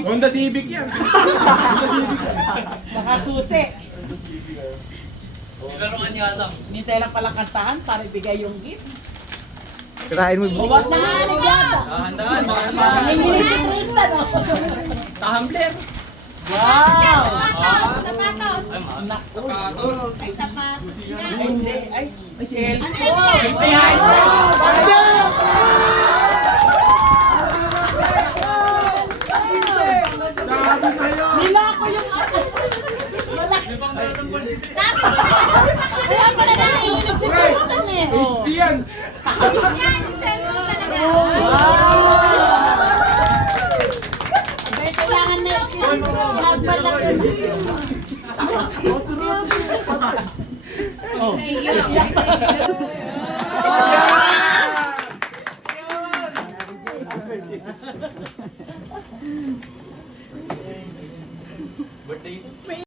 Honda Civic yan. Honda Civic. Nakasusi. Nilaruan niya alam. Nintay lang palang kantahan para ibigay yung gift. Sirain mo yung Huwag na nga ni Gata. Dahan-dahan, baka Nanginginig si Tristan. Tumbler. Wow! Sapatos. Naku. Ay, sapatos na. Ay, hindi. Ay, cellphone. Ano yan? Ay, nila ko yung malaki. Kaya pala nanginginig si Tristan eh. Oh. HD yan. Ayun yan, yung cellphone talaga. Wow! Abay, kailangan na magmalaki. Oh. Birthday.